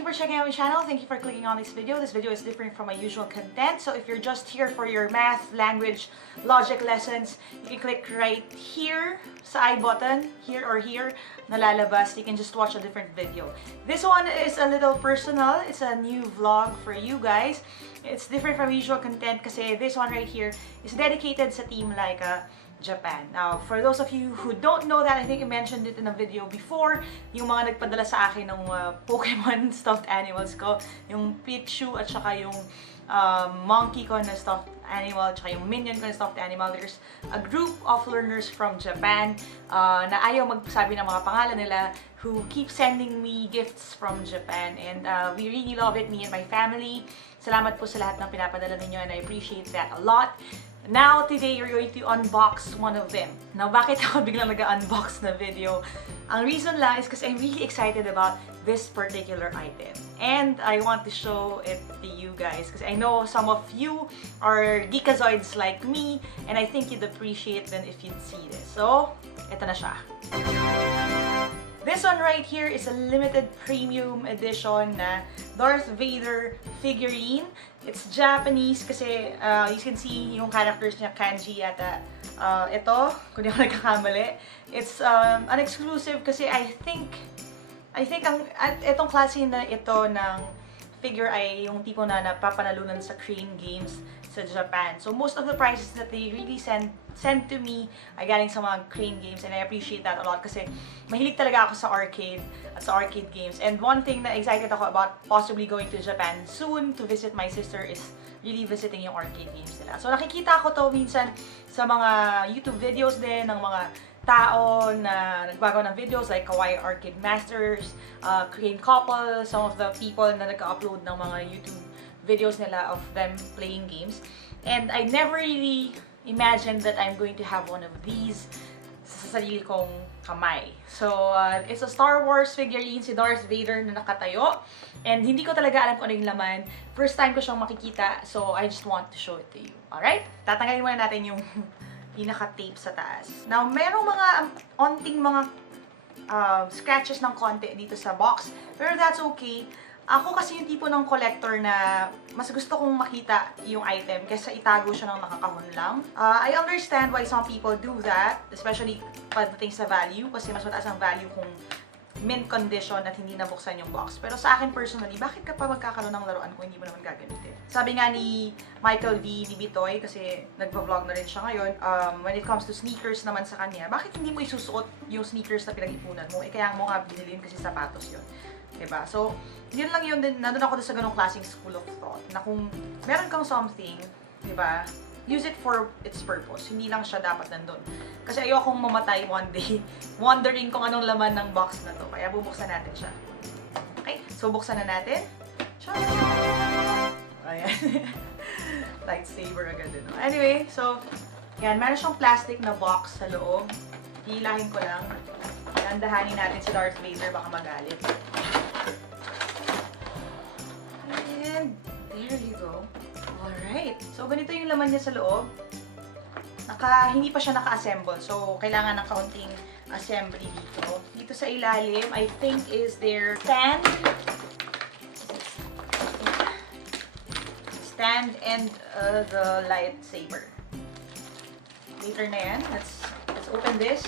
you for checking out my channel. Thank you for clicking on this video. This video is different from my usual content. So if you're just here for your math, language, logic lessons, you can click right here sa I button, here or here, nalalabas. You can just watch a different video. This one is a little personal. It's a new vlog for you guys. It's different from usual content kasi this one right here is dedicated sa Team Lyqa, Japan. Now, for those of you who don't know that, I think I mentioned it in a video before, yung mga nagpadala sa akin ng Pokemon stuffed animals ko, yung Pichu at saka yung monkey ko na stuffed animal, at saka yung minion ko na stuffed animal. There's a group of learners from Japan na ayaw magsabi ng mga pangalan nila who keep sending me gifts from Japan, and we really love it, me and my family. Salamat po sa lahat ng pinapadala ninyo, and I appreciate that a lot. Now, today, you're going to unbox one of them. Now, bakit ako biglang nag-unbox na video? Ang reason lang is kasi I'm really excited about this particular item. And I want to show it to you guys because I know some of you are geekazoids like me, and I think you'd appreciate them if you'd see this. So, ito na siya. This one right here is a limited premium edition na Darth Vader figurine. It's Japanese kasi you can see yung characters niya kanji yata. Ito, kung di ako nagkakamali. It's an exclusive kasi I think itong klase na ito ng figure ay yung tipo na napapanalunan sa crane games sa Japan. So most of the prizes that they really send to me ay galing sa mga crane games, and I appreciate that a lot kasi mahilig talaga ako sa arcade at sa arcade games. And one thing na excited ako about possibly going to Japan soon to visit my sister is really visiting yung arcade games nila. So nakikita ko to minsan sa mga YouTube videos din ng mga tao na nagbagawa ng videos like Kawaii Arcade Masters, Crane Couple, some of the people na nag-upload ng mga YouTube videos nila of them playing games. And I never really imagined that I'm going to have one of these sa sarili kong kamay. So, it's a Star Wars figurine, si Darth Vader na nakatayo. And hindi ko talaga alam kung ano yung laman. First time ko siyang makikita, so I just want to show it to you. Alright? Tatanggalin muna natin yung pinaka-tape sa taas. Now, merong mga onting mga scratches ng konti dito sa box. Pero that's okay. Ako kasi yung tipo ng collector na mas gusto kong makita yung item kaysa itago siya ng nakakahon lang. I understand why some people do that, especially pagdating sa value, kasi mas mataas ang value kung mint condition at hindi nabuksan yung box. Pero sa akin personally, bakit ka pa magkakaroon ng laruan kung hindi mo naman gagamitin? Sabi nga ni Michael V. ni Bitoy, kasi nagpa-vlog na rin siya ngayon, when it comes to sneakers naman sa kanya, bakit hindi mo isusuot yung sneakers na pinag-ipunan mo? Kaya mo nga binili yun kasi sapatos yun. Diba? So, yun lang yun din, nandun ako sa ganong klaseng school of thought, na kung meron kang something, diba, use it for its purpose. Hindi lang siya dapat nandun. Kasi ayokong mamatay one day, wondering kung anong laman ng box na to. Kaya bubuksan natin siya. Okay? So, buksan na natin. Ayan. Lightsaber agad din. Anyway, so, yan. Meron siyang plastic na box sa loob. Hilahin ko lang. Dandahanin natin si Darth Vader, baka magalit. And there you go. Alright. So, ganito yung laman niya sa loob. Hindi pa siya naka-assemble. So, kailangan ng kaunting assembly dito. Dito sa ilalim, I think is their stand and the lightsaber. Later na yan. Let's open this.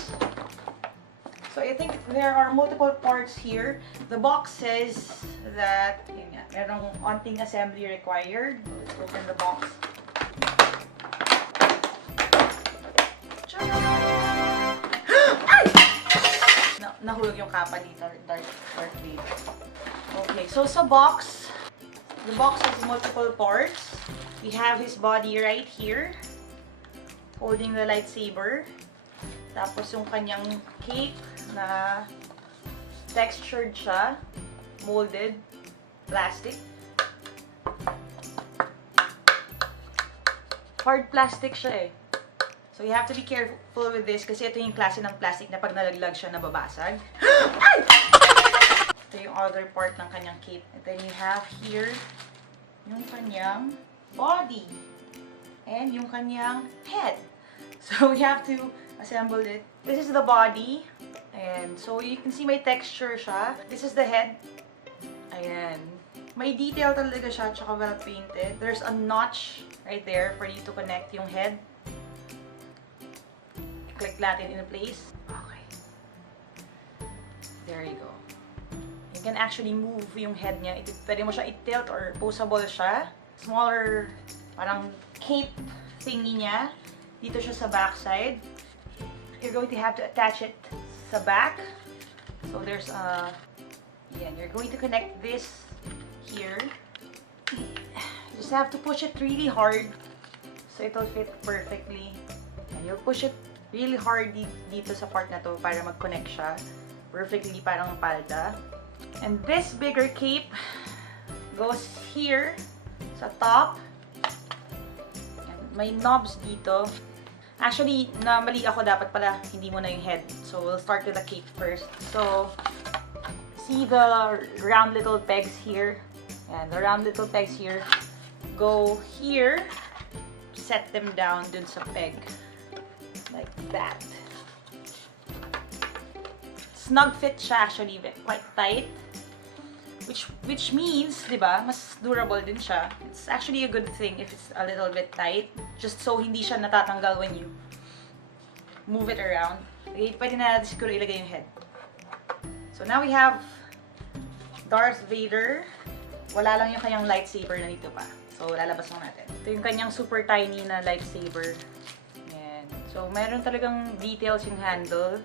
So, I think there are multiple parts here. The box says that, yun nga, merong onting assembly required. Let's open the box. Ay! Nahulog yung kapa ni Darth Vader. Okay, so sa box, the box has multiple parts. We have his body right here, holding the lightsaber. Tapos yung kanyang cape na textured siya, molded, plastic. Hard plastic siya eh. So you have to be careful with this kasi ito yung klase ng plastic na pag nalaglag siya nababasag. Ay! Ito yung other part ng kanyang cape. And then you have here yung kanyang body and yung kanyang head. So we have to assemble it. This is the body. And so you can see may texture siya. This is the head. Ayan. May detail talaga siya, tsaka well painted. There's a notch right there for you to connect yung head. Click natin in place. Okay. There you go. You can actually move yung head niya. Pwede mo siya i-tilt or posable siya. Smaller, parang cape thingy niya. Dito siya sa backside. You're going to have to attach it sa back. So there's a... Yan, you're going to connect this here. You just have to push it really hard so it'll fit perfectly. And you'll push it really hard dito sa part na to para mag-connect siya perfectly, parang palda. And this bigger cape goes here sa top. And may knobs dito. Actually, mali ako, dapat pala hindi mo na yung head. So we'll start with the cape first. So see the round little pegs here. And the round little pegs here go here, set them down dun sa peg. Like that. Snug fit siya actually, quite tight. Which means, di ba, mas durable din siya. It's actually a good thing if it's a little bit tight. Just so hindi siya natatanggal when you move it around. Okay, pwede na natin siguro ilagay yung head. So now we have Darth Vader. Wala lang yung kanyang lightsaber na dito pa. So, lalabas lang natin. Ito yung kanyang super tiny na lightsaber. Ayan. So, meron talagang details yung handle.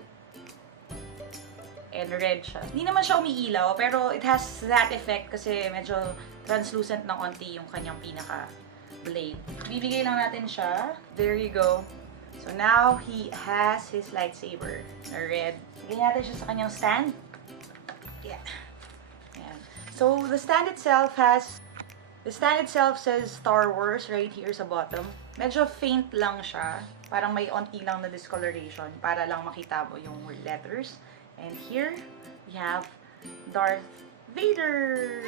And red siya. Hindi naman siya umiilaw, pero it has that effect kasi medyo translucent na konti yung kanyang pinaka-blade. Bibigay lang natin siya. There you go. So, now he has his lightsaber na red. Bigay natin siya sa kanyang stand. Yeah. So, the stand itself says Star Wars right here sa bottom. Medyo faint lang siya. Parang may onti lang na discoloration para lang makita mo yung letters. And here, we have Darth Vader.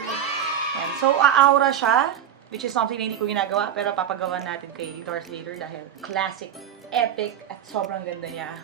And so, aaura siya, which is something na hindi ko ginagawa, pero papagawa natin kay Darth Vader dahil classic, epic, at sobrang ganda niya.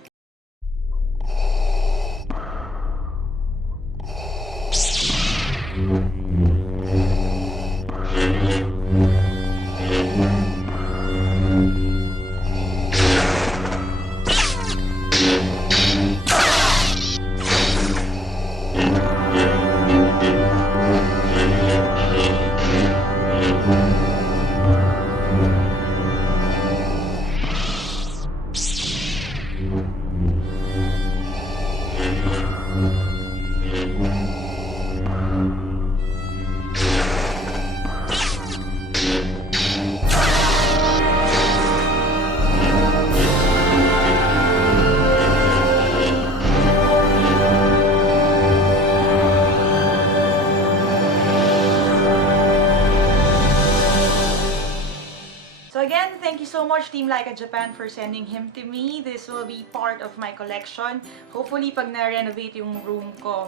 Again, thank you so much Team Lyqa Japan for sending him to me. This will be part of my collection. Hopefully, pag na-renovate yung room ko,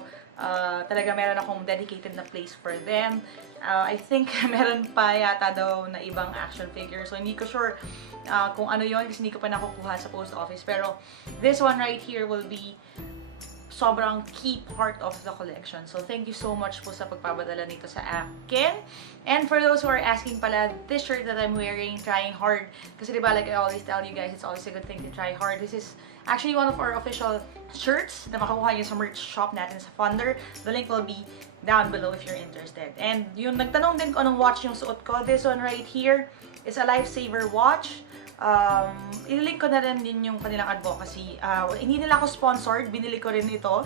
talaga meron akong dedicated na place for them. I think meron pa yata daw na ibang action figure. So, hindi ko sure kung ano yon kasi hindi ko pa nakukuha sa post office. Pero, this one right here will be sobrang key part of the collection. So, thank you so much po sa pagpapadala nito sa akin. And for those who are asking pala, this shirt that I'm wearing, trying hard. Kasi diba, like I always tell you guys, it's always a good thing to try hard. This is actually one of our official shirts na makukuha nyo sa merch shop natin sa Funder. The link will be down below if you're interested. And yung nagtanong din ko anong watch yung suot ko, this one right here is a lifesaver watch. I-link ko na rin din yung kanilang advocacy. Hindi nila ako sponsored, binili ko rin ito.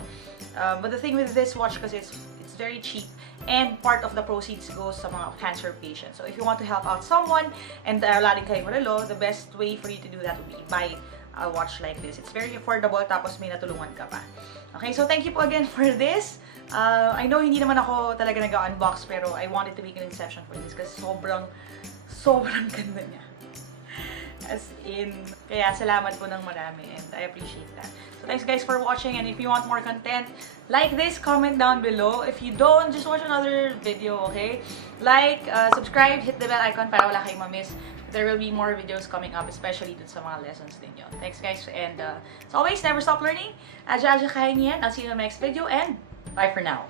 But the thing with this watch kasi it's very cheap and part of the proceeds goes sa mga cancer patients. So if you want to help out someone and wala din kayong malalo, the best way for you to do that would be buy a watch like this. It's very affordable tapos may natulungan ka pa. Okay, so thank you po again for this. I know hindi naman ako talaga nag-unbox pero I wanted to make an exception for this kasi sobrang ganda niya. As in, kaya salamat po ng marami and I appreciate that. So thanks guys for watching, and if you want more content like this, comment down below. If you don't, just watch another video, okay? Like, subscribe, hit the bell icon para wala kayong ma-miss. There will be more videos coming up, especially dun sa mga lessons ninyo. Thanks guys, and as always, never stop learning. Aja kaya niyan. I'll see you in the next video, and bye for now.